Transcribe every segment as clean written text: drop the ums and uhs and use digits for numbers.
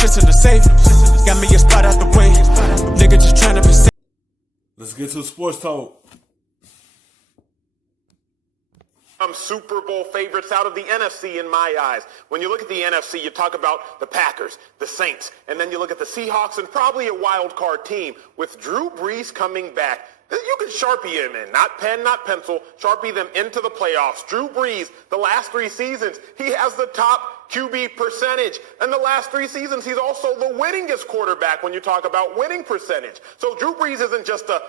shit's in the safe. Got me a spot out the way. Nigga just tryna be safe. Let's get to sports talk. Super Bowl favorites out of the NFC in my eyes. When you look at the NFC, you talk about the Packers, the Saints, and then you look at the Seahawks and probably a wild card team. With Drew Brees coming back, you can Sharpie him in, not pen, not pencil, Sharpie them into the playoffs. Drew Brees, the last 3 seasons, he has the top QB percentage. And the last 3 seasons, he's also the winningest quarterback when you talk about winning percentage. So Drew Brees isn't just a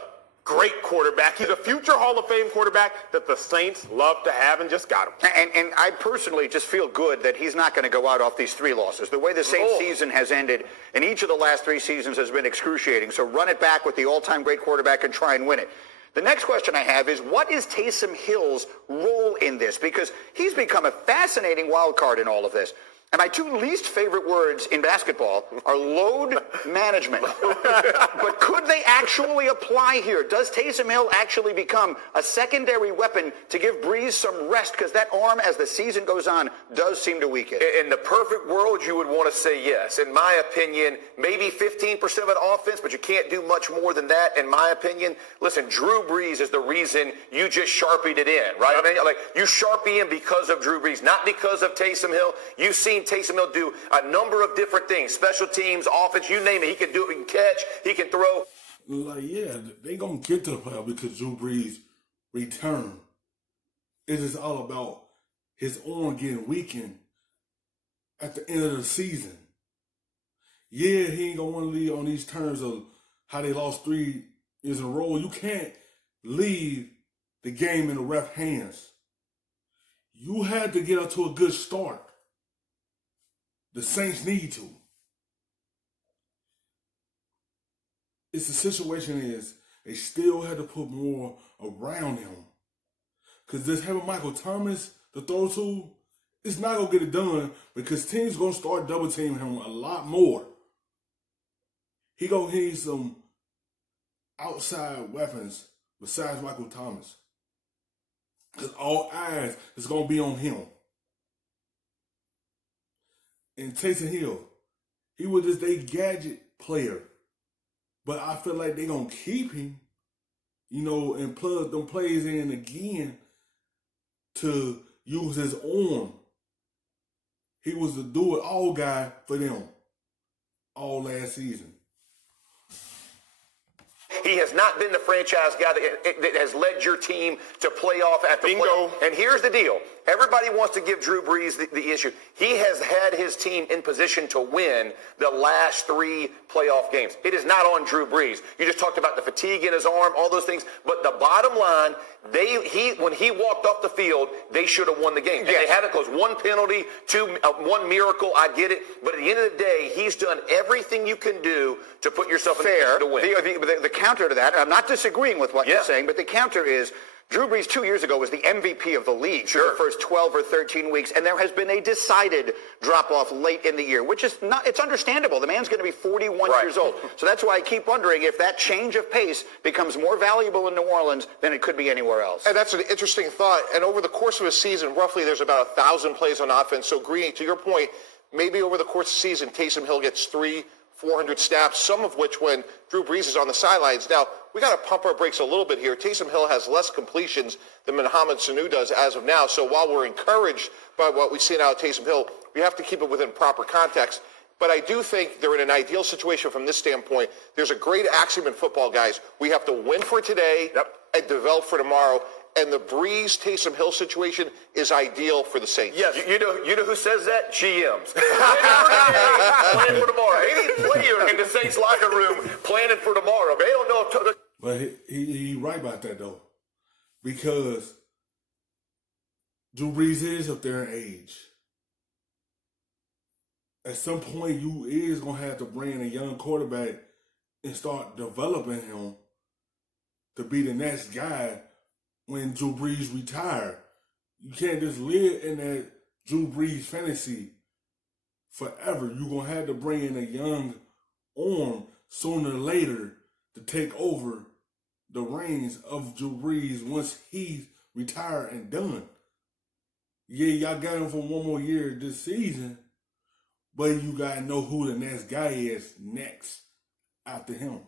great quarterback. He's a future Hall of Fame quarterback that the Saints love to have and just got him. And I personally just feel good that he's not going to go out off these 3 losses. The way the Saints season has ended, and each of the last 3 seasons has been excruciating. So run it back with the all-time great quarterback and try and win it. The next question I have is, what is Taysom Hill's role in this? Because he's become a fascinating wild card in all of this. And my 2 least favorite words in basketball are load management. But could they actually apply here? Does Taysom Hill actually become a secondary weapon to give Brees some rest? Because that arm, as the season goes on, does seem to weaken. In the perfect world, you would want to say yes. In my opinion, maybe 15% of an offense, but you can't do much more than that, in my opinion. Listen, Drew Brees is the reason you just Sharpied it in, right? I mean, like, you Sharpie him because of Drew Brees, not because of Taysom Hill. You've seen Taysom Hill do a number of different things, special teams, offense, you name it. He can do it, he can catch, he can throw. Like, yeah, they gonna get to the playoff because Drew Brees return. It is all about his arm getting weakened at the end of the season. Yeah, he ain't gonna want to leave on these terms of how they lost 3 years in a row. You can't leave the game in the ref hands. You had to get up to a good start. The Saints need to. It's the situation is they still had to put more around him. Because just having Michael Thomas to throw to, it's not going to get it done because teams going to start double teaming him a lot more. He going to need some outside weapons besides Michael Thomas. Because all eyes is going to be on him. And Taysom Hill, he was just a gadget player. But I feel like they're going to keep him, you know, and plug them plays in again to use his arm. He was the do-it-all guy for them all last season. He has not been the franchise guy that has led your team to playoff at the Bingo. And here's the deal. Everybody wants to give Drew Brees the issue. He has had his team in position to win the last 3 playoff games. It is not on Drew Brees. You just talked about the fatigue in his arm, all those things. But the bottom line, when he walked off the field, they should have won the game. Yeah. They haven't closed 1 penalty, 1 miracle. I get it. But at the end of the day, he's done everything you can do to put yourself in a position to win. The counter to that, I'm not disagreeing with what you're saying, but the counter is Drew Brees 2 years ago was the MVP of the league for the first 12 or 13 weeks, and there has been a decided drop-off late in the year, which is not, it's understandable. The man's going to be 41 years old. So that's why I keep wondering if that change of pace becomes more valuable in New Orleans than it could be anywhere else. And that's an interesting thought. And over the course of a season, roughly there's about 1,000 plays on offense. So, Greeny, to your point, maybe over the course of the season, Taysom Hill gets 400 snaps, some of which when Drew Brees is on the sidelines. Now, we got to pump our brakes a little bit here. Taysom Hill has less completions than Mohamed Sanu does as of now. So while we're encouraged by what we see now at Taysom Hill, we have to keep it within proper context. But I do think they're in an ideal situation from this standpoint. There's a great axiom in football, guys. We have to win for today and develop for tomorrow. And the Brees Taysom Hill situation is ideal for the Saints. Yes, you know who says that? GMs. Planning for tomorrow. Any player in the Saints locker room planning for tomorrow. They don't know if But he right about that though, because Drew Brees is up there in age. At some point, you is gonna have to bring in a young quarterback and start developing him to be the next guy when Drew Brees retire. You can't just live in that Drew Brees fantasy forever. You're going to have to bring in a young arm sooner or later to take over the reins of Drew Brees once he's retired and done. Yeah, y'all got him for 1 more year this season, but you got to know who the next guy is next after him.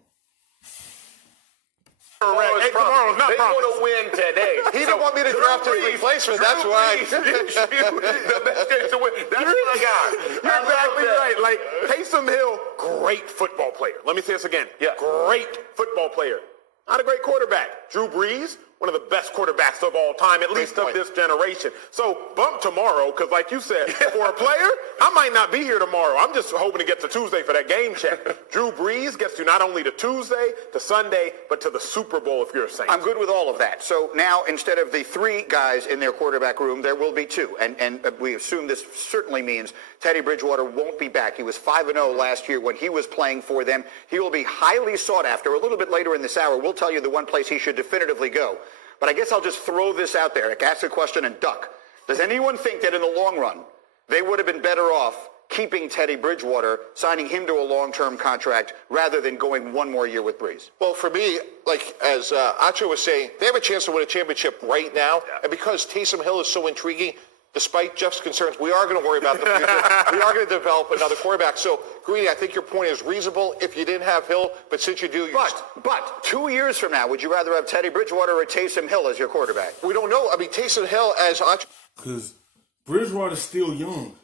Hey, tomorrow's not they promised. want to win today. He didn't want me to draft his replacement. That's why. The best chance to win. That's my guy. You're exactly right. Like, Taysom Hill, great football player. Let me say this again. Yeah. Great football player. Not a great quarterback. Drew Brees, one of the best quarterbacks of all time, at least of this generation. So bump tomorrow, because like you said, for a player, I might not be here tomorrow. I'm just hoping to get to Tuesday for that game check. Drew Brees gets you not only to Tuesday, to Sunday, but to the Super Bowl if you're a Saint. I'm good with all of that. So now, instead of the 3 guys in their quarterback room, there will be 2. And we assume this certainly means Teddy Bridgewater won't be back. He was 5-0 last year when he was playing for them. He will be highly sought after. A little bit later in this hour, we'll tell you the one place he should definitively go. But I guess I'll just throw this out there. Ask a question and duck. Does anyone think that in the long run, they would have been better off keeping Teddy Bridgewater, signing him to a long-term contract, rather than going one more year with Brees? Well, for me, like as Acho was saying, they have a chance to win a championship right now. Yeah. And because Taysom Hill is so intriguing, despite Jeff's concerns, we are going to worry about the future. We are going to develop another quarterback. So, Greeny, I think your point is reasonable if you didn't have Hill, but since you do... But 2 years from now, would you rather have Teddy Bridgewater or Taysom Hill as your quarterback? We don't know. I mean, Taysom Hill as... Because Bridgewater's still young.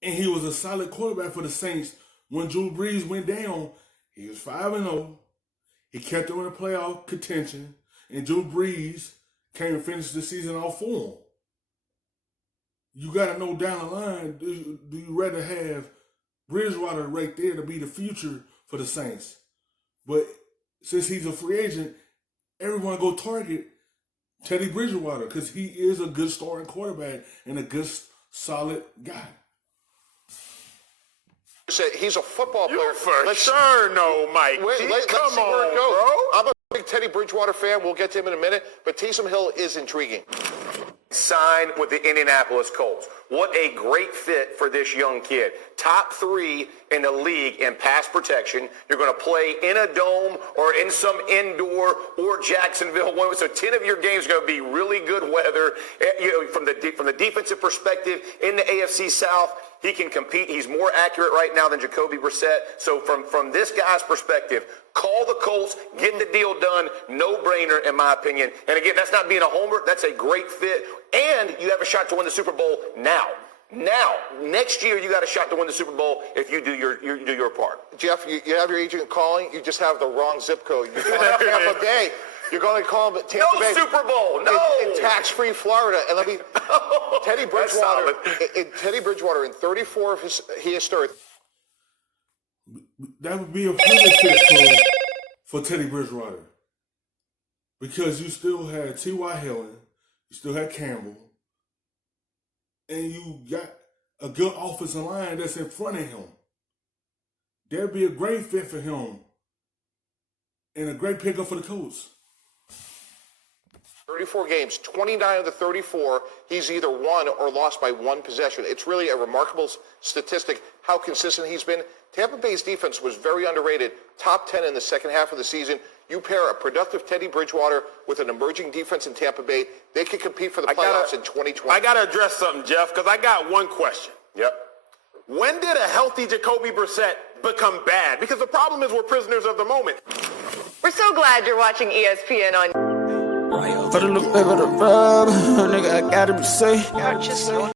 And he was a solid quarterback for the Saints. When Drew Brees went down, he was 5-0. He kept them in the playoff contention. And Drew Brees came and finished the season off for him. You got to know down the line, do you rather have Bridgewater right there to be the future for the Saints? But since he's a free agent, everyone go target Teddy Bridgewater because he is a good starting quarterback and a good, solid guy. He's a football player. You for sure know, Mike. Let's see where it goes. Bro. I'm a big Teddy Bridgewater fan. We'll get to him in a minute. But Taysom Hill is intriguing. Signed with the Indianapolis Colts. What a great fit for this young kid. Top 3 in the league in pass protection. You're going to play in a dome or in some indoor or Jacksonville. So 10 of your games are going to be really good weather. You know, from the defensive perspective in the AFC South, he can compete. He's more accurate right now than Jacoby Brissett. So from this guy's perspective, call the Colts, get the deal done. No-brainer, in my opinion. And again, that's not being a homer. That's a great fit. And you have a shot to win the Super Bowl now. Now, next year, you got a shot to win the Super Bowl if you do your part. Jeff, you have your agent calling. You just have the wrong zip code. You're calling Tampa Bay. You're going to call him Tampa Bay. No Super Bowl. No. In tax-free Florida. And let me... Teddy Bridgewater, in 34 of he has started. That would be a perfect fit for Teddy Bridgewater. Because you still had T.Y. Hilton, you still had Campbell, and you got a good offensive line that's in front of him. That'd be a great fit for him and a great pickup for the Colts. 34 games, 29 of the 34, he's either won or lost by 1 possession. It's really a remarkable statistic how consistent he's been. Tampa Bay's defense was very underrated, top 10 in the second half of the season. You pair a productive Teddy Bridgewater with an emerging defense in Tampa Bay, they could compete for the playoffs in 2020. I got to address something, Jeff, because I got one question. Yep. When did a healthy Jacoby Brissett become bad? Because the problem is we're prisoners of the moment. We're so glad you're watching ESPN on... For the look paper to rub, nigga, I gotta be safe.